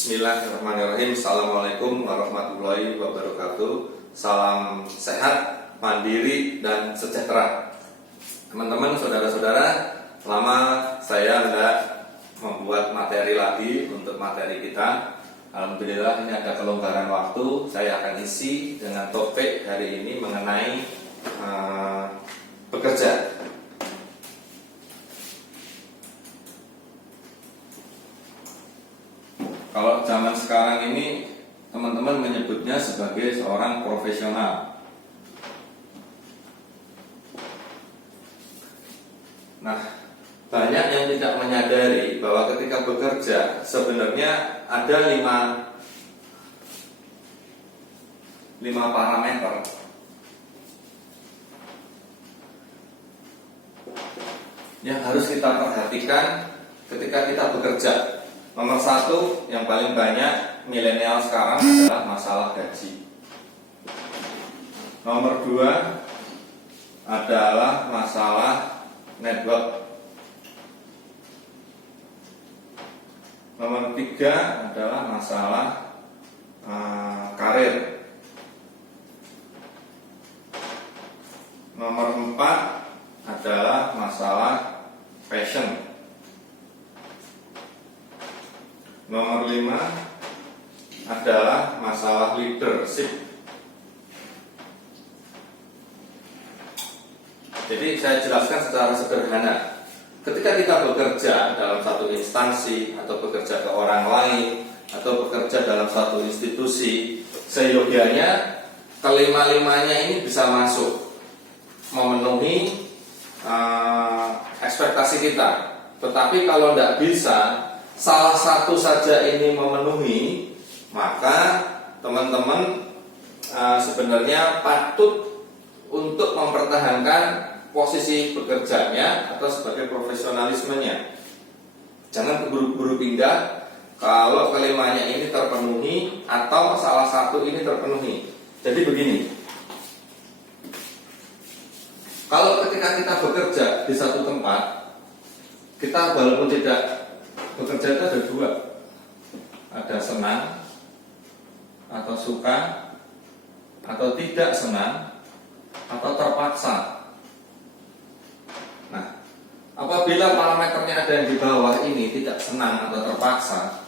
Bismillahirrahmanirrahim. Assalamualaikum warahmatullahi wabarakatuh. Salam sehat, mandiri, dan sejahtera. Teman-teman, saudara-saudara, lama saya tidak membuat materi lagi untuk materi kita. Alhamdulillah ini ada kelonggaran waktu. Saya akan isi dengan topik hari ini mengenai bekerja. Kalau zaman sekarang ini teman-teman menyebutnya sebagai seorang profesional. Nah, banyak yang tidak menyadari bahwa ketika bekerja sebenarnya ada lima parameter yang harus kita perhatikan ketika kita bekerja. Nomor satu, yang paling banyak milenial sekarang adalah masalah gaji. Nomor dua adalah masalah network. Nomor tiga adalah masalah karir. Nomor empat adalah masalah passion. Nomor 5 adalah masalah leadership. Jadi saya jelaskan secara sederhana. Ketika kita bekerja dalam satu instansi, atau bekerja ke orang lain, atau bekerja dalam satu institusi, seyogianya kelima-limanya ini bisa masuk, memenuhi ekspektasi kita. Tetapi kalau tidak bisa, salah satu saja ini memenuhi, maka teman-teman sebenarnya patut untuk mempertahankan posisi bekerjanya atau sebagai profesionalismenya. Jangan buru-buru pindah kalau kelimanya ini terpenuhi atau salah satu ini terpenuhi. Jadi begini, kalau ketika kita bekerja di satu tempat, kita walaupun tidak bekerja itu ada dua, ada senang atau suka, atau tidak senang atau terpaksa. Nah, apabila parameternya ada yang di bawah ini, tidak senang atau terpaksa,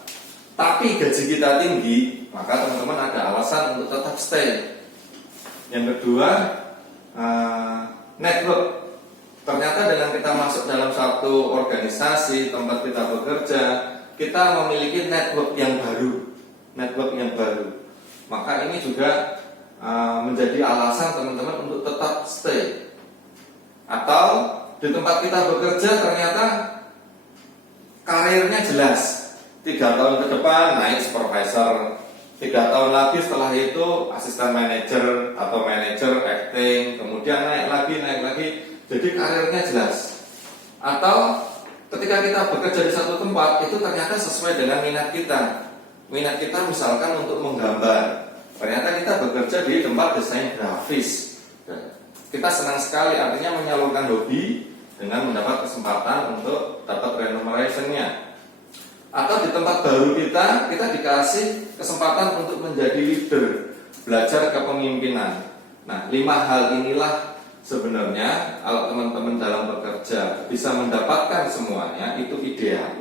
tapi gaji kita tinggi, maka teman-teman ada alasan untuk tetap stay. Yang kedua, network. Ternyata dengan kita masuk dalam satu organisasi, tempat kita bekerja, kita memiliki network yang baru. Maka ini juga menjadi alasan teman-teman untuk tetap stay. Atau di tempat kita bekerja ternyata karirnya jelas. 3 tahun ke depan naik supervisor, 3 tahun lagi setelah itu asisten manajer atau manajer acting, kemudian naik lagi. Jadi karirnya jelas. Atau ketika kita bekerja di satu tempat, itu ternyata sesuai dengan minat kita. Minat kita misalkan untuk menggambar, ternyata kita bekerja di tempat desain grafis. Kita senang sekali, artinya menyalurkan hobi dengan mendapat kesempatan untuk dapat remuneration-nya. Atau di tempat baru kita dikasih kesempatan untuk menjadi leader, belajar kepemimpinan. Nah, 5 hal inilah sebenarnya kalau teman-teman dalam bekerja bisa mendapatkan semuanya, itu ideal.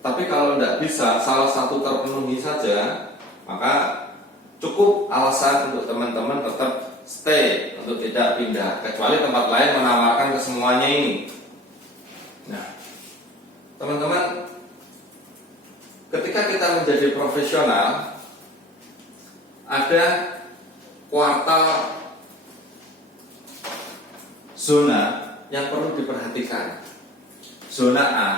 Tapi kalau tidak bisa, salah satu terpenuhi saja, maka cukup alasan untuk teman-teman tetap stay, untuk tidak pindah, kecuali tempat lain menawarkan kesemuanya ini. Nah, teman-teman, ketika kita menjadi profesional, ada kuartal zona yang perlu diperhatikan. Zona A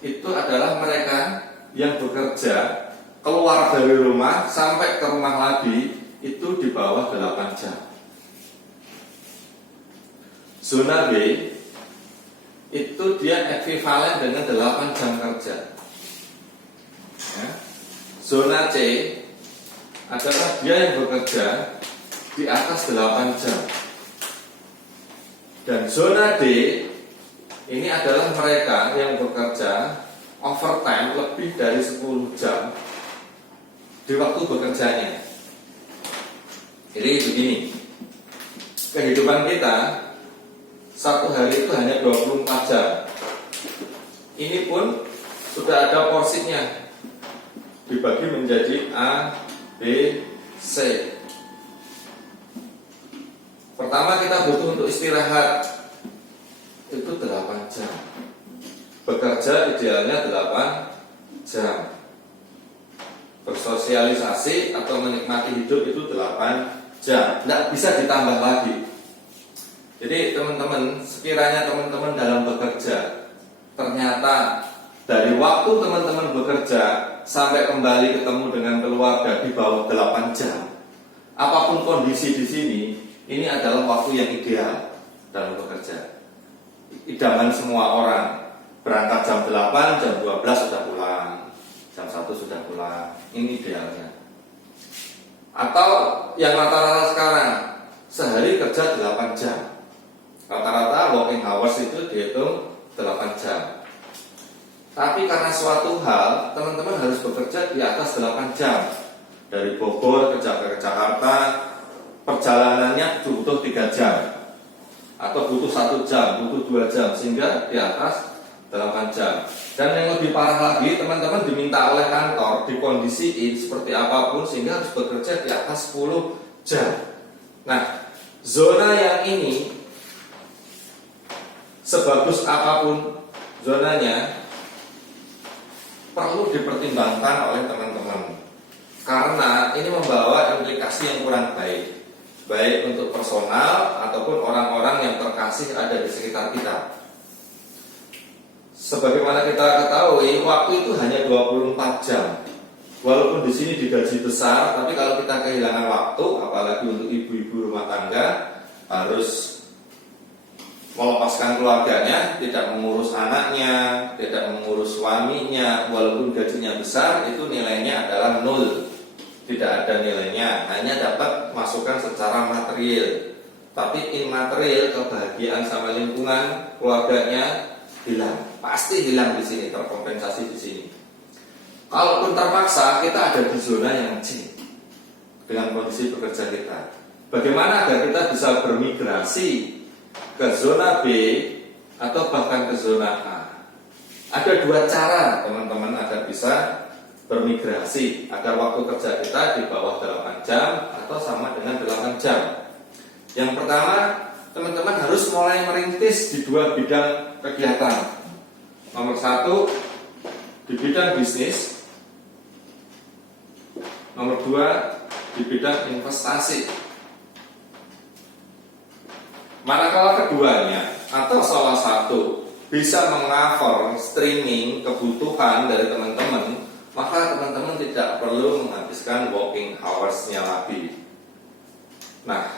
itu adalah mereka yang bekerja keluar dari rumah sampai ke rumah lagi itu di bawah 8 jam. Zona B itu dia ekuivalen dengan 8 jam kerja. Zona C adalah dia yang bekerja di atas 8 jam. Dan zona D ini adalah mereka yang bekerja overtime lebih dari 10 jam di waktu bekerjanya. Jadi begini, kehidupan kita satu hari itu hanya 24 jam. Ini pun sudah ada porsinya, dibagi menjadi A, B, C. Pertama kita butuh untuk istirahat, itu 8 jam. Bekerja idealnya 8 jam. Bersosialisasi atau menikmati hidup itu 8 jam. Tidak bisa ditambah lagi. Jadi teman-teman, sekiranya teman-teman dalam bekerja, ternyata dari waktu teman-teman bekerja sampai kembali ketemu dengan keluarga di bawah 8 jam, apapun kondisi di sini, ini adalah waktu yang ideal dalam bekerja. Idaman semua orang, berangkat jam 8, jam 12 sudah pulang, jam 1 sudah pulang, ini idealnya. Atau yang rata-rata sekarang, sehari kerja 8 jam. Rata-rata working hours itu dihitung 8 jam. Tapi karena suatu hal, teman-teman harus bekerja di atas 8 jam. Dari Bogor ke Jakarta, perjalanannya butuh 3 jam. Atau butuh 1 jam, butuh 2 jam, sehingga di atas 8 jam. Dan yang lebih parah lagi, teman-teman diminta oleh kantor dikondisiin seperti apapun sehingga harus bekerja di atas 10 jam. Nah, zona yang ini sebagus apapun zonanya perlu dipertimbangkan oleh teman-teman, karena ini membawa implikasi yang kurang baik, baik untuk personal ataupun orang-orang yang terkasih ada di sekitar kita. Sebagaimana kita ketahui, waktu itu hanya 24 jam. Walaupun di sini digaji besar, tapi kalau kita kehilangan waktu, apalagi untuk ibu-ibu rumah tangga, harus melepaskan keluarganya, tidak mengurus anaknya, tidak mengurus suaminya, walaupun gajinya besar, itu nilainya adalah 0. Tidak ada nilainya, hanya dapat masukan secara material. Tapi immaterial, kebahagiaan sama lingkungan, keluarganya hilang. Pasti hilang di sini, terkompensasi di sini. Kalaupun terpaksa, kita ada di zona yang C dengan kondisi pekerja kita. Bagaimana agar kita bisa bermigrasi ke zona B atau bahkan ke zona A? Ada 2 cara teman-teman agar bisa bermigrasi, agar waktu kerja kita di bawah 8 jam atau sama dengan 8 jam. Yang pertama, teman-teman harus mulai merintis di 2 bidang kegiatan. Nomor 1, di bidang bisnis. Nomor 2, di bidang investasi. Manakala keduanya atau salah satu bisa mengcover streaming kebutuhan dari teman-teman, maka teman-teman tidak perlu menghabiskan working hours-nya lagi. Nah,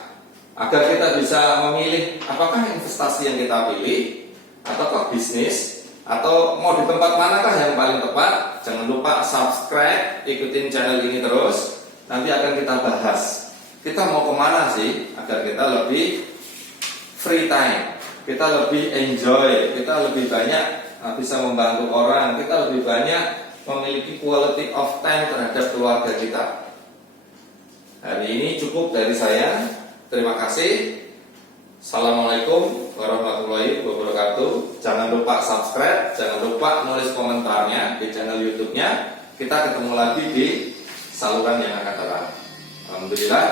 agar kita bisa memilih apakah investasi yang kita pilih ataukah bisnis, atau mau di tempat manakah yang paling tepat, jangan lupa subscribe, ikutin channel ini terus. Nanti akan kita bahas kita mau kemana sih agar kita lebih free time, kita lebih enjoy, kita lebih banyak bisa membantu orang, kita lebih banyak memiliki quality of time terhadap keluarga kita. Hari ini cukup dari saya. Terima kasih. Assalamualaikum warahmatullahi wabarakatuh. Jangan lupa subscribe, jangan lupa nulis komentarnya di channel YouTube-nya. Kita ketemu lagi di saluran yang akan datang. Alhamdulillah.